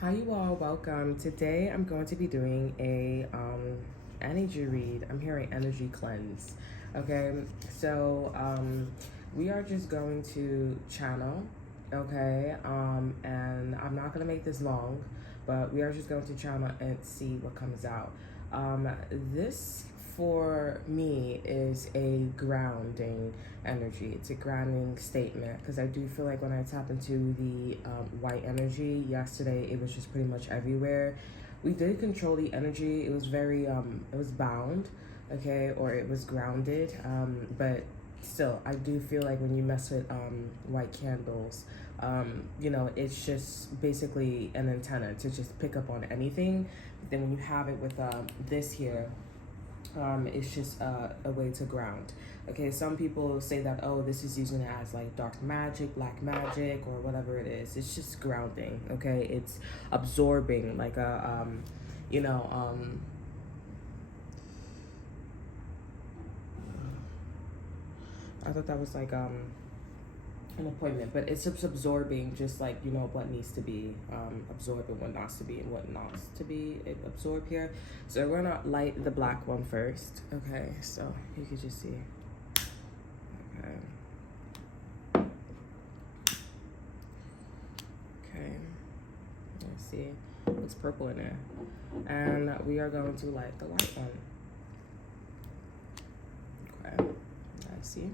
Hi you all, welcome. Today I'm going to be doing a energy read. I'm hearing energy cleanse. Okay, so we are just going to channel, okay, and I'm not gonna make this long, but we are just going to channel and see what comes out. This for me is a grounding energy. It's a grounding statement because I do feel like when I tap into the white energy yesterday, it was just pretty much everywhere. We did control the energy. It was very it was bound, okay, or it was grounded. But still, I do feel like when you mess with white candles, it's just basically an antenna to just pick up on anything. But then when you have it with this here, it's just a way to ground. Okay, some people say that, oh, this is using it as like dark magic, black magic, or whatever it is. It's just grounding. Okay, it's absorbing like a you know I thought that was like an appointment, but it's just absorbing, just like what needs to be absorbed and what not to be and what not to be absorbed here. So we're gonna light the black one first. Okay, so you can just see. Okay. Okay. Let's see. It's purple in there, and we are going to light the white one. Okay. I see.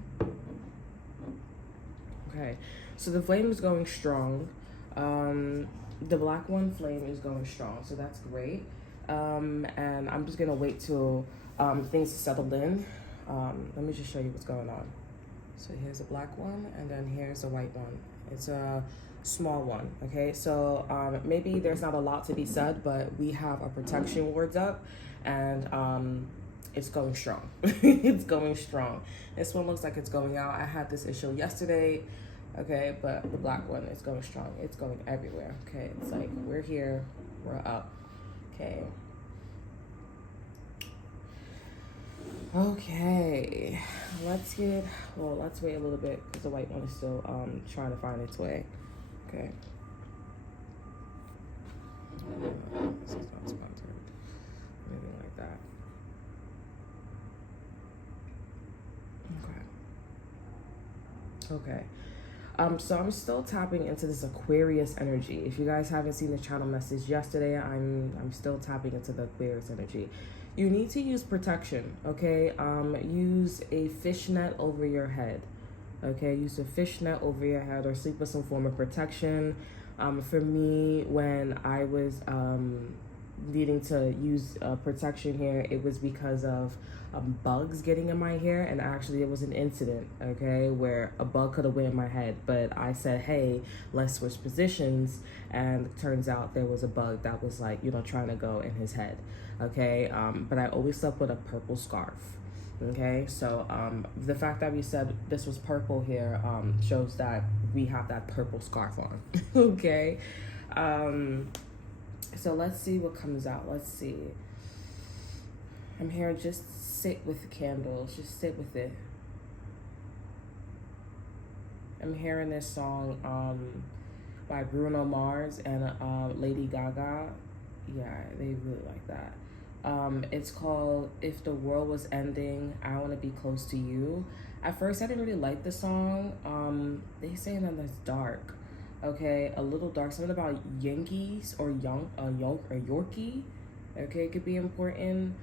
Okay, so the flame is going strong. The black one flame is going strong, so that's great. And I'm just gonna wait till things settled in. Let me just show you what's going on. So here's a black one, and then here's a white one. It's a small one, okay? So maybe there's not a lot to be said, but we have our protection wards up, and it's going strong. It's going strong. This one looks like it's going out. I had this issue yesterday, okay, but the black one is going strong. It's going everywhere, okay? It's like we're here, we're up, okay? Okay, let's wait a little bit because the white one is still trying to find its way, okay? This is not sponsored, anything like that. Okay. So I'm still tapping into this Aquarius energy. If you guys haven't seen the channel message yesterday, I'm still tapping into the Aquarius energy. You need to use protection, okay? Use a fishnet over your head, okay? Use a fishnet over your head or sleep with some form of protection. For me, when I was needing to use protection here, it was because of bugs getting in my hair, and actually it was an incident, okay, where a bug could have went in my head, but I said, hey, let's switch positions, and turns out there was a bug that was like trying to go in his head, okay. But I always slept with a purple scarf, okay. So the fact that we said this was purple here shows that we have that purple scarf on. Okay. So let's see what comes out. Let's see. I'm here, just sit with the candles. Just sit with it. I'm hearing this song by Bruno Mars and Lady Gaga. Yeah, they really like that. It's called If the World Was Ending, I Want to Be Close to You. At first, I didn't really like the song. They say that it's dark. Okay, a little dark. Something about Yankees or Yorkie. Okay, it could be important.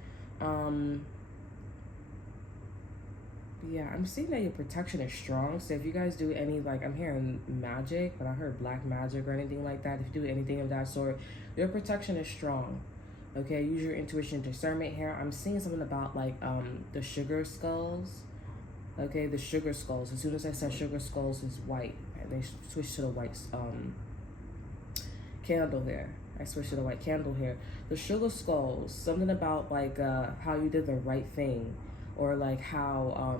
Yeah, I'm seeing that your protection is strong. So if you guys do any, like, I'm hearing magic, but I heard black magic or anything like that. If you do anything of that sort, your protection is strong. Okay, use your intuition, discernment here. I'm seeing something about like the sugar skulls. Okay, the sugar skulls. As soon as I said sugar skulls is white, and they switched to the white candle here. I switched to the white candle here. The sugar skulls, something about like how you did the right thing, or like how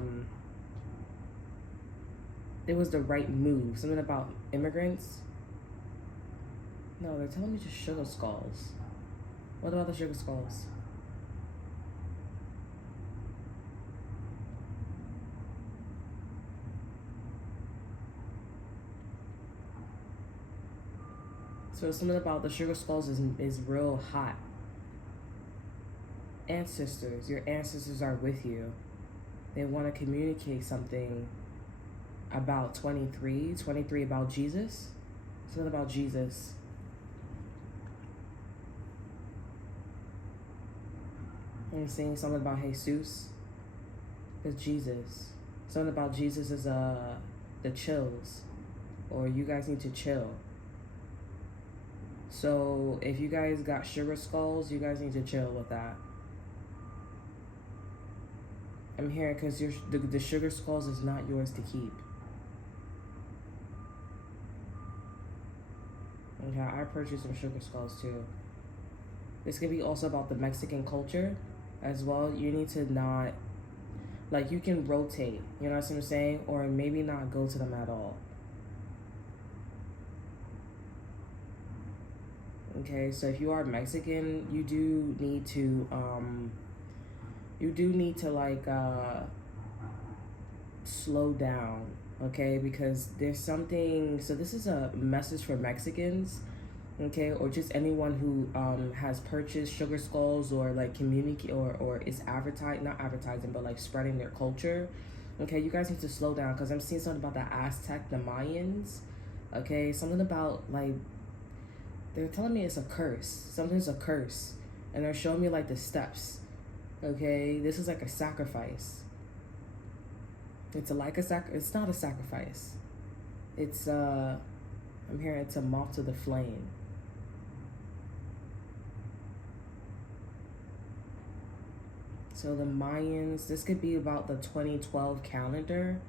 it was the right move. Something about immigrants. No, they're telling me just sugar skulls. What about the sugar skulls? So something about the sugar skulls is real hot. Ancestors, your ancestors are with you. They want to communicate something about 23 about Jesus. Something about Jesus. I'm saying something about Jesus. It's Jesus. Something about Jesus is the chills, or you guys need to chill. So if you guys got sugar skulls, you guys need to chill with that. I'm hearing because the sugar skulls is not yours to keep. Okay, I purchased some sugar skulls too. This could be also about the Mexican culture as well. You need to not, like, you can rotate, you know what I'm saying? Or maybe not go to them at all. Okay, so if you are Mexican, you do need to like slow down, okay? Because there's something, so this is a message for Mexicans, okay, or just anyone who has purchased sugar skulls or like communicate or is not advertising, but like spreading their culture. Okay, you guys need to slow down because I'm seeing something about the Aztec, the Mayans. Okay, something about like they're telling me it's a curse. Something's a curse, and they're showing me like the steps. Okay, this is like a sacrifice. It's It's not a sacrifice. It's I'm hearing it's a moth to the flame. So the Mayans, this could be about the 2012 calendar,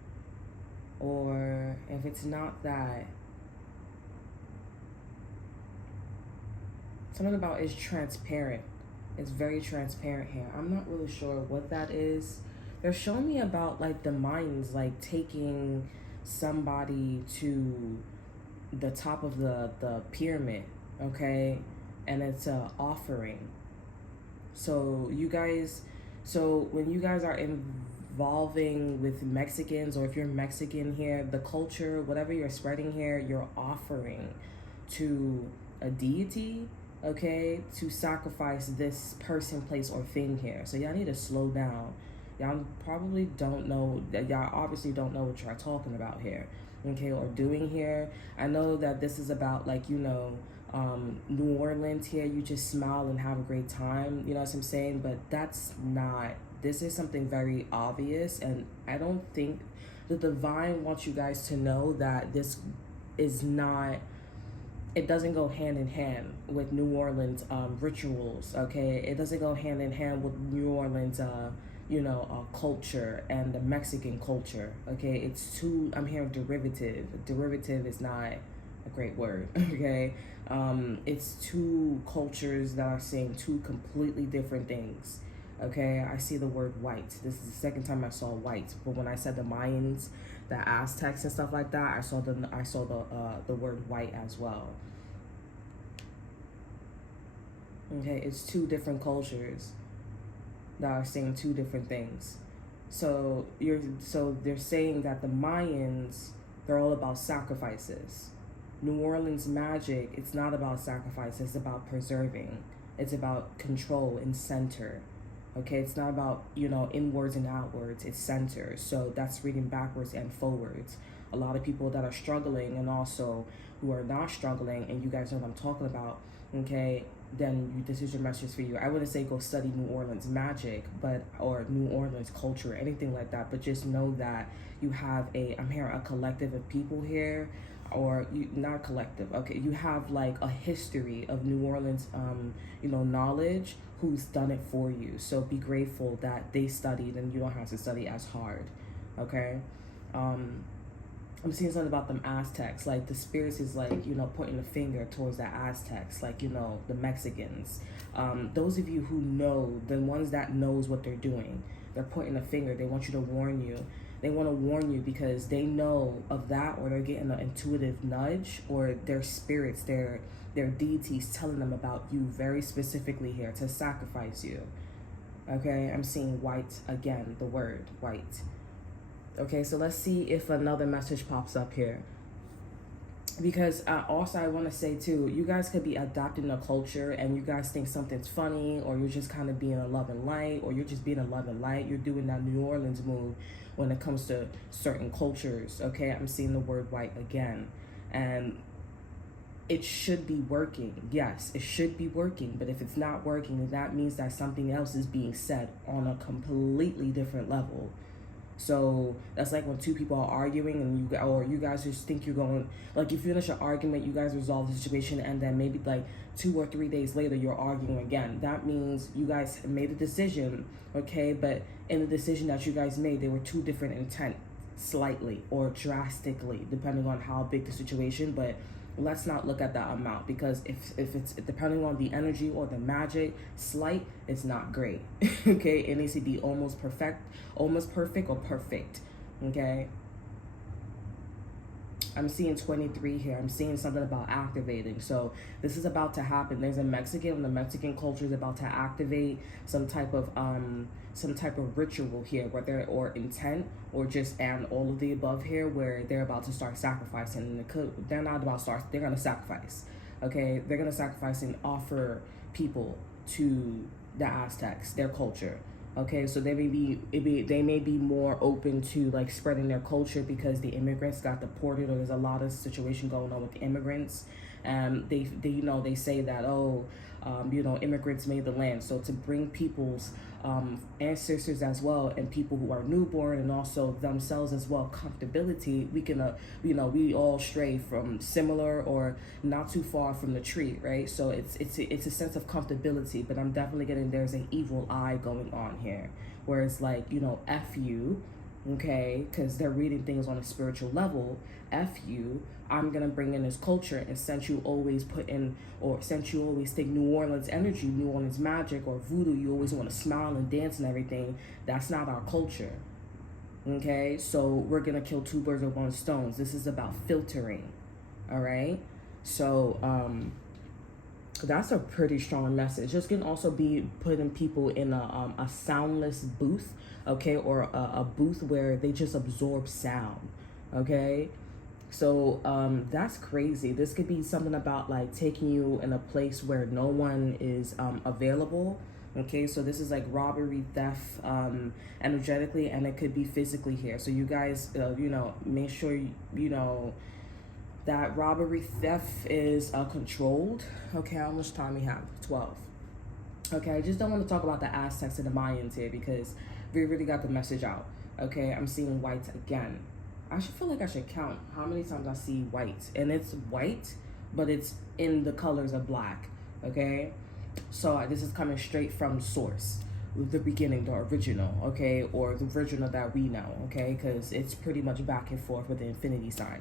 or if it's not that, something about is transparent. It's very transparent here. I'm not really sure what that is. They're showing me about like the Mayans like taking somebody to the top of the pyramid, okay? And it's a offering. So when you guys are involving with Mexicans, or if you're Mexican here, the culture, whatever you're spreading here, you're offering to a deity, okay, to sacrifice this person, place, or thing here. So y'all need to slow down. Y'all probably don't know, y'all obviously don't know what you're talking about here, okay, or doing here. I know that this is about like, you know, New Orleans here, you just smile and have a great time, you know what I'm saying? But that's not, this is something very obvious, and I don't think the divine wants you guys to know that this is not, it doesn't go hand in hand with New Orleans rituals, okay? It doesn't go hand in hand with New Orleans culture and the Mexican culture, okay? It's too, I'm hearing derivative. Derivative is not a great word, okay? It's two cultures that are saying two completely different things, okay? I see the word white. This is the second time I saw white, but when I said the Mayans, the Aztecs and stuff like that, I saw the word white as well. Okay, it's two different cultures that are saying two different things. So they're saying that the Mayans, they're all about sacrifices. New Orleans magic, it's not about sacrifice, it's about preserving. It's about control and center. Okay, it's not about, you know, inwards and outwards, it's center. So that's reading backwards and forwards. A lot of people that are struggling and also who are not struggling, and you guys know what I'm talking about, okay, then this is your message for you. I wouldn't say go study New Orleans magic, or New Orleans culture, or anything like that, but just know that you have I'm hearing a collective of people here, or not collective, okay, you have like a history of New Orleans, knowledge, who's done it for you. So be grateful that they studied and you don't have to study as hard, okay? I'm seeing something about them Aztecs, like the spirits is like, you know, pointing the finger towards the Aztecs, like, you know, the Mexicans. Those of you who know, the ones that knows what they're doing, they're pointing a finger. They want you to warn you. They want to warn you because they know of that, or they're getting an intuitive nudge, or their spirits, their deities telling them about you very specifically here to sacrifice you. Okay, I'm seeing white again, the word white. Okay, so let's see if another message pops up here. because also I want to say too, you guys could be adopting a culture and you guys think something's funny, or you're just kind of being a love and light, or you're just being a love and light. You're doing that New Orleans move when it comes to certain cultures. Okay, I'm seeing the word white again, and it should be working. Yes, it should be working, but if it's not working, then that means that something else is being said on a completely different level. So that's like when two people are arguing and you guys just think you're going, like, you finish an argument, you guys resolve the situation, and then maybe like 2 or 3 days later you're arguing again. That means you guys made a decision, okay, but in the decision that you guys made, there were two different intent, slightly or drastically, depending on how big the situation. But let's not look at that amount, because if it's depending on the energy or the magic, slight is not great. Okay, it needs to be almost perfect or perfect. Okay, I'm seeing 23 here. I'm seeing something about activating. So this is about to happen. There's a Mexican, and the Mexican culture is about to activate some type of ritual here, whether or intent or just and all of the above here, where they're about to start sacrificing. And they're not about to start. They're gonna sacrifice. Okay, they're gonna sacrifice and offer people to the Aztecs, their culture. Okay, so they may be more open to like spreading their culture because the immigrants got deported, or there's a lot of situation going on with the immigrants, and they say that immigrants made the land. So to bring people's ancestors as well, and people who are newborn, and also themselves as well, comfortability, we can we all stray from similar or not too far from the tree, right? So it's a sense of comfortability, but I'm definitely getting there's an evil eye going on here, where it's like, F you, okay, because they're reading things on a spiritual level. F you, I'm gonna bring in this culture, and since you always think New Orleans energy, New Orleans magic, or voodoo, you always want to smile and dance and everything. That's not our culture. Okay, so we're gonna kill two birds with one stone. This is about filtering. All right, so that's a pretty strong message. This can also be putting people in a soundless booth, okay, or a booth where they just absorb sound, okay. So that's crazy. This could be something about like taking you in a place where no one is available. Okay, so this is like robbery, theft, energetically, and it could be physically here. So you guys, make sure that robbery, theft is controlled. Okay, how much time we have? 12. Okay, I just don't want to talk about the Aztecs and the Mayans here because we really got the message out. Okay, I'm seeing white again. I should feel like I should count how many times I see white, and it's white, but it's in the colors of black. Okay, so this is coming straight from source, the beginning, the original, okay, or the original that we know, okay, because it's pretty much back and forth with the infinity sign.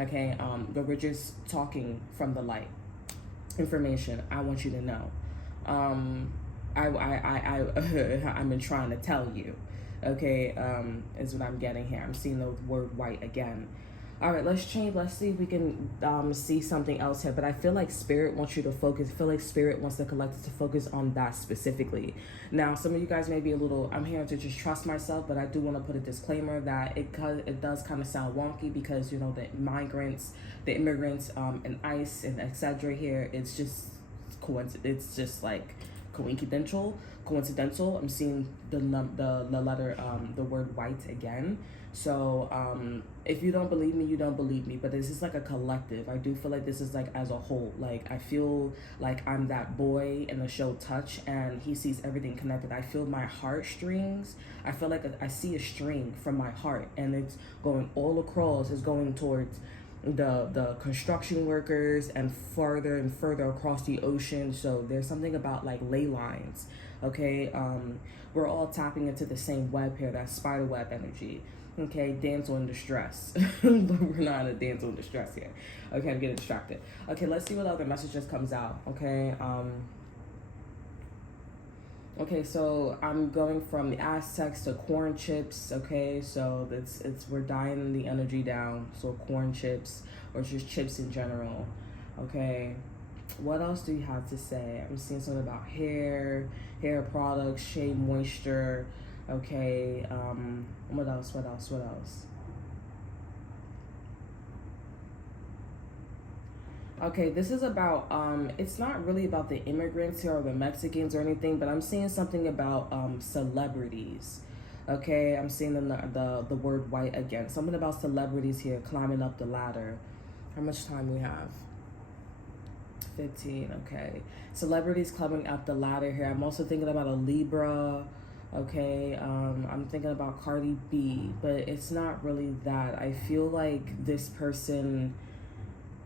Okay, but we're just talking from the light information. I want you to know. I've been trying to tell you. Okay, is what I'm getting here. I'm seeing the word white again. All right, let's change. Let's see if we can see something else here. But I feel like Spirit wants you to focus. I feel like Spirit wants the collective to focus on that specifically. Now, some of you guys may be a little, I'm here to just trust myself, but I do want to put a disclaimer that it does kind of sound wonky because, the migrants, the immigrants, and ICE and etc. here, it's just coincidence. It's just like coincidental. I'm seeing the letter, the word white again. So if you don't believe me, you don't believe me, but this is like a collective. I do feel like this is like as a whole. Like I feel like I'm that boy in the show Touch, and he sees everything connected. I feel my heartstrings. I feel like I see a string from my heart, and it's going all across. It's going towards the construction workers and further across the ocean. So there's something about like ley lines. Okay, we're all tapping into the same web here, that spider web energy. Okay, damsel in distress. But we're not in a damsel in distress here. Okay, I'm getting distracted. Okay, let's see what other messages comes out. Okay, okay, so I'm going from the Aztecs to corn chips. Okay, so we're dying the energy down. So corn chips, or just chips in general. Okay, what else do you have to say? I'm seeing something about hair products, shea moisture. Okay, what else? Okay, this is about it's not really about the immigrants here or the Mexicans or anything, but I'm seeing something about celebrities. Okay, I'm seeing the word white again. Something about celebrities here climbing up the ladder. How much time we have? 15. Okay. Celebrities climbing up the ladder here. I'm also thinking about a Libra. Okay. I'm thinking about Cardi B, but it's not really that. I feel like this person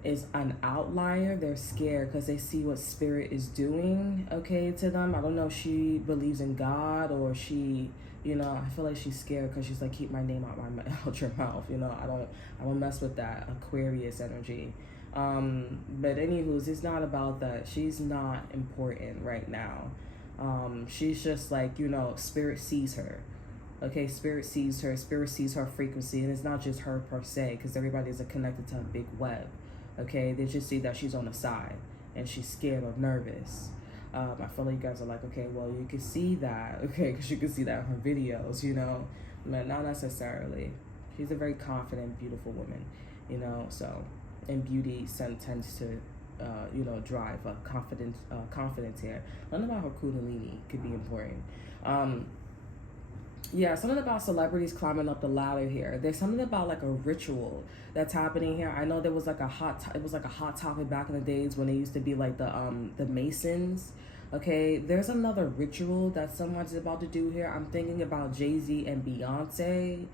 is an outlier. They're scared because they see what spirit is doing, okay, to them. I don't know if she believes in God or she, I feel like she's scared because she's like, keep my name out your mouth. I don't mess with that Aquarius energy. But anywho's, it's not about that. She's not important right now. She's just like, spirit sees her. Okay, spirit sees her frequency, and it's not just her per se, because everybody's connected to a big web. Okay, they just see that she's on the side and she's scared or nervous. I feel like you guys are like, okay, well, you can see that, okay, because you can see that in her videos, but not necessarily. She's a very confident, beautiful woman, so, and beauty tends to, drive confidence here. Nothing about her kundalini could be important. Yeah, something about celebrities climbing up the ladder here. There's something about like a ritual that's happening here. I know there was like it was like a hot topic back in the days when they used to be like the Masons. Okay, there's another ritual that someone's about to do here. I'm thinking about Jay-Z and Beyonce.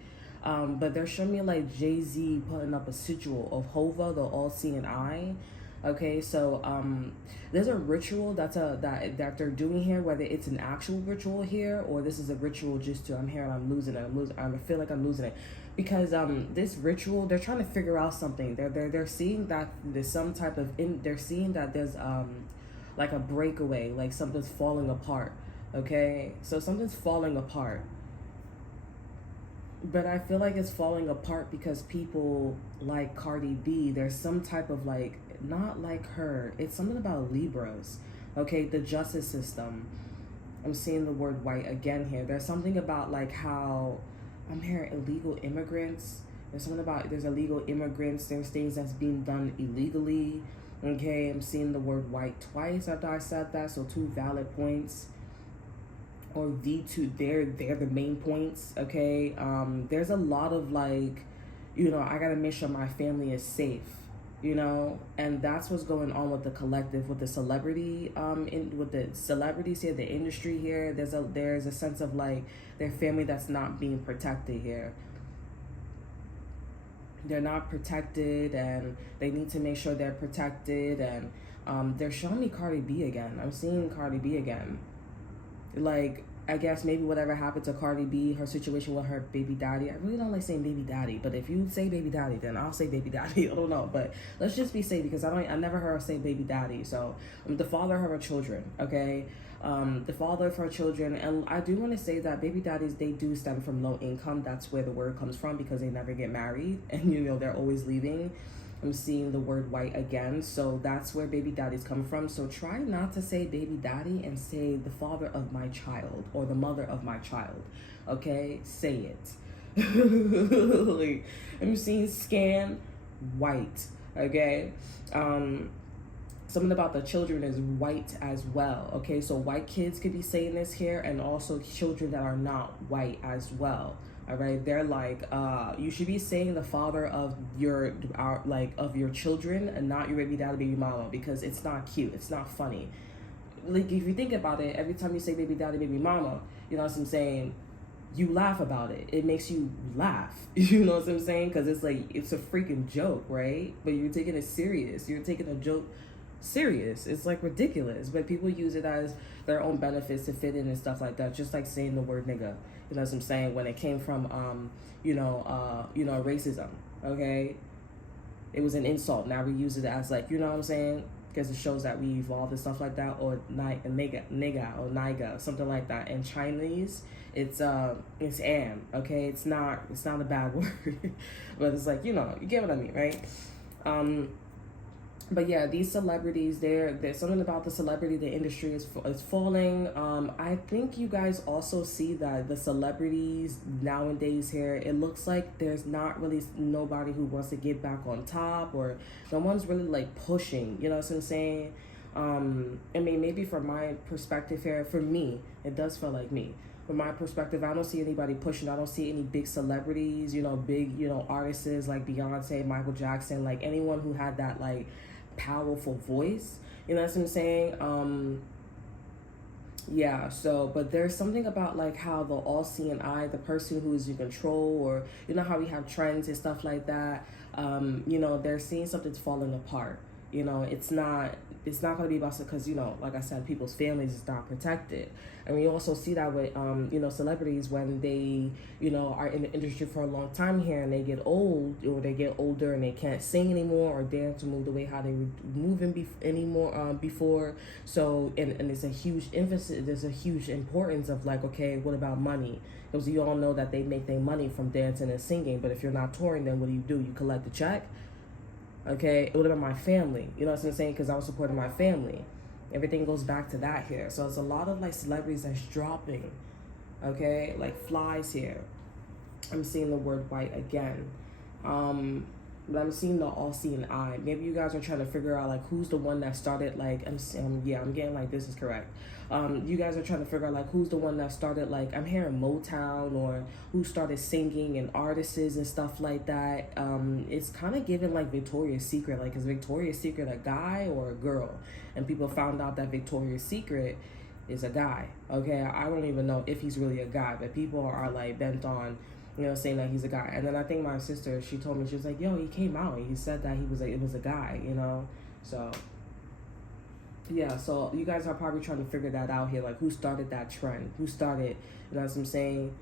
But they're showing me like Jay-Z putting up a sigil of Hova, the all-seeing eye. Okay, so there's a ritual that they're doing here, whether it's an actual ritual here or this is a ritual just to I'm losing it. I feel like I'm losing it because this ritual, they're trying to figure out something. They're seeing that there's some type of they're seeing that there's like a breakaway, like something's falling apart. Okay, so something's falling apart. But I feel like it's falling apart because people like Cardi B, there's some type of like, not like her. It's something about Libras, okay? The justice system. I'm seeing the word white again here. There's something about like how I'm hearing illegal immigrants. There's illegal immigrants. There's things that's being done illegally, okay? I'm seeing the word white twice after I said that, so 2 valid points. Or they're the main points, okay? There's a lot of like, I gotta make sure my family is safe, and that's what's going on with the collective, with the celebrity, with the celebrities here, the industry here. There's a sense of like their family that's not being protected here. They're not protected, and they need to make sure they're protected. And they're showing me Cardi B again. I'm seeing Cardi B again. Like, I guess maybe whatever happened to Cardi B, her situation with her baby daddy. I really don't like saying baby daddy, but if you say baby daddy, then I'll say baby daddy. I don't know, but let's just be safe because I never heard her say baby daddy. So the father of her children, okay, the father of her children, and I do want to say that baby daddies, they do stem from low income. That's where the word comes from because they never get married, and they're always leaving. I'm seeing the word white again, so that's where baby daddies come from. So try not to say baby daddy and say the father of my child or the mother of my child, okay? Say it. Like, I'm seeing scan white, okay? Something about the children is white as well, okay? So white kids could be saying this here, and also children that are not white as well. All right, they're like, you should be saying the father of your children and not your baby daddy, baby mama, because it's not cute, it's not funny. Like, if you think about it, every time you say baby daddy, baby mama, you know what I'm saying, you laugh about it. It makes you laugh, you know what I'm saying? Because it's like, it's a freaking joke, right? But you're taking it serious. You're taking a joke serious. It's like ridiculous, but people use it as their own benefits to fit in and stuff like that, just like saying the word nigga. You know what I'm saying? When it came from racism, okay? It was an insult. Now we use it as like, you know what I'm saying? Because it shows that we evolved and stuff like that, or nigga or niga, something like that. In Chinese, it's an, okay? It's not a bad word, but it's like, you get what I mean, right? But yeah, these celebrities, there's something about the celebrity, the industry is falling. I think you guys also see that the celebrities nowadays here, it looks like there's not really nobody who wants to get back on top, or no one's really like pushing. You know what I'm saying? I mean, maybe from my perspective here, for me, it does feel like me. From my perspective, I don't see anybody pushing. I don't see any big celebrities, big, artists like Beyonce, Michael Jackson, like anyone who had that like powerful voice. You know what I'm saying? Yeah, so, but there's something about like how the all-seeing eye, the person who is in control, or how we have trends and stuff like that, they're seeing something's falling apart. It's not going to be about, because like I said, people's families is not protected. And we also see that with celebrities, when they are in the industry for a long time here, and they get old, or they get older and they can't sing anymore or dance or move the way how they were moving anymore before. So and there's a huge emphasis, there's a huge importance of like, okay, what about money? Because you all know that they make their money from dancing and singing, but if you're not touring, then what do? You collect the check. Okay, it would have been my family. You know what I'm saying? Because I was supporting my family. Everything goes back to that here. So it's a lot of like celebrities that's dropping. Okay, like flies here. I'm seeing the word white again. But I'm seeing the all-seeing eye. Maybe you guys are trying to figure out like who's the one that started like I'm getting like this is correct. You guys are trying to figure out like who's the one that started like I'm hearing Motown, or who started singing and artists and stuff like that. It's kind of given like Victoria's Secret. Like, is Victoria's Secret a guy or a girl? And people found out that Victoria's Secret is a guy. Okay, I don't even know if he's really a guy, but people are like bent on saying that he's a guy. And then I think my sister, she told me, she was like, yo, he came out, he said that it was a guy, so yeah. So you guys are probably trying to figure that out here, like who started that trend, who started, you know what I'm saying.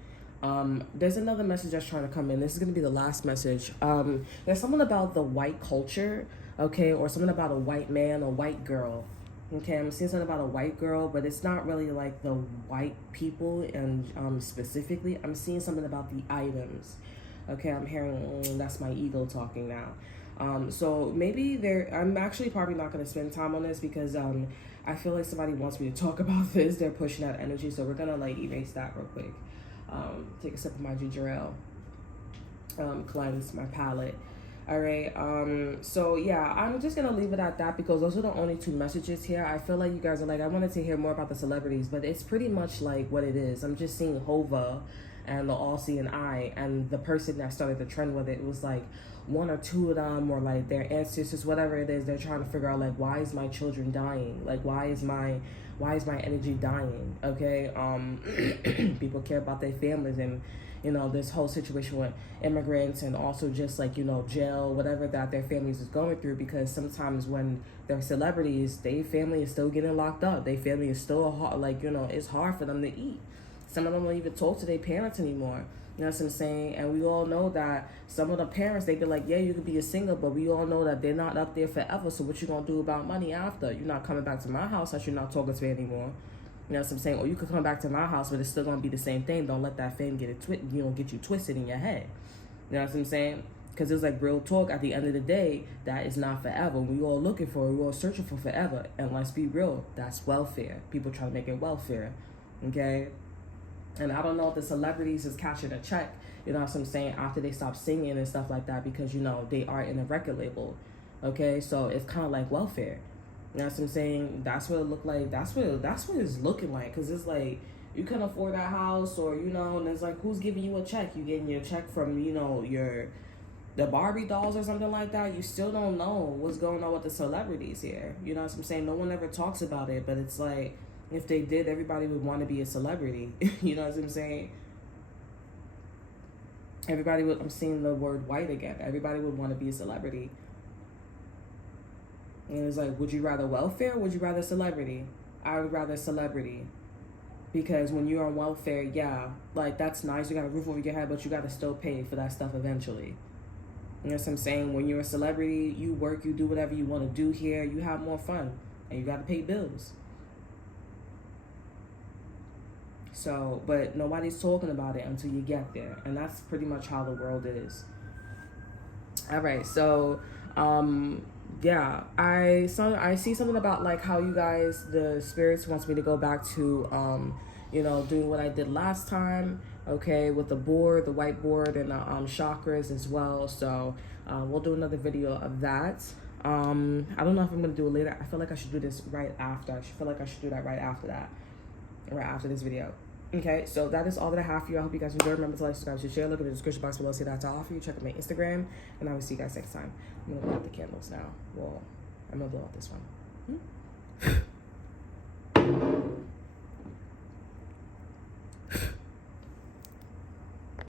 There's another message that's trying to come in. This is going to be the last message. There's something about the white culture, okay, or something about a white man or white girl. Okay, I'm seeing something about a white girl, but it's not really like the white people, and specifically, I'm seeing something about the items. Okay, I'm hearing, that's my ego talking now. So maybe I'm actually probably not going to spend time on this, because I feel like somebody wants me to talk about this. They're pushing that energy, so we're going to like erase that real quick. Take a sip of my ginger ale, cleanse my palate. All right. So yeah, I'm just gonna leave it at that, because those are the only two messages here. I feel like you guys are like, I wanted to hear more about the celebrities, but it's pretty much like what it is. I'm just seeing Hova and the all-seeing eye, and the person that started the trend with it was like one or two of them, or like their ancestors, whatever it is. They're trying to figure out like, why is my children dying? Like, why is my energy dying? Okay. People care about their families, and this whole situation with immigrants, and also just like, jail, whatever that their families is going through, because sometimes when they're celebrities, their family is still getting locked up. Their family is still hard, like, it's hard for them to eat. Some of them don't even talk to their parents anymore. You know what I'm saying? And we all know that some of the parents, they be like, yeah, you could be a singer, but we all know that they're not up there forever. So what you gonna do about money after? You're not coming back to my house that you're not talking to me anymore. You know what I'm saying? Or you could come back to my house, but it's still gonna be the same thing. Don't let that fame get you twisted in your head. You know what I'm saying? Because it's like real talk. At the end of the day, that is not forever. We all looking for it. We all searching for forever. And let's be real, that's welfare. People try to make it welfare. Okay? And I don't know if the celebrities is catching a check, you know what I'm saying, after they stop singing and stuff like that, because, they are in a record label. Okay? So it's kind of like welfare. You know what I'm saying? That's what it looked like. That's what it's looking like. Because it's like, you can afford that house, or, and it's like, who's giving you a check? You getting your check from, the Barbie dolls or something like that. You still don't know what's going on with the celebrities here. You know what I'm saying? No one ever talks about it, but it's like, if they did, everybody would want to be a celebrity. You know what I'm saying? I'm seeing the word white again. Everybody would want to be a celebrity. And it's like, would you rather welfare, or would you rather celebrity? I would rather celebrity. Because when you're on welfare, yeah, like, that's nice. You got a roof over your head, but you got to still pay for that stuff eventually. You know what I'm saying? When you're a celebrity, you work, you do whatever you want to do here. You have more fun. And you got to pay bills. So, but nobody's talking about it until you get there. And that's pretty much how the world is. All right, so, yeah, I see something about like how you guys, the spirits wants me to go back to doing what I did last time, okay, with the board, the whiteboard, and the chakras as well. So we'll do another video of that. I don't know if I'm gonna do it later. I feel like I should do this right after. I feel like I should do that right after right after this video. Okay, so that is all that I have for you. I hope you guys enjoyed. Remember to like, subscribe, share. Look at the description box below. See that to offer you. Check out my Instagram, and I will see you guys next time. I'm gonna blow out the candles now. Well, I'm gonna blow out this one.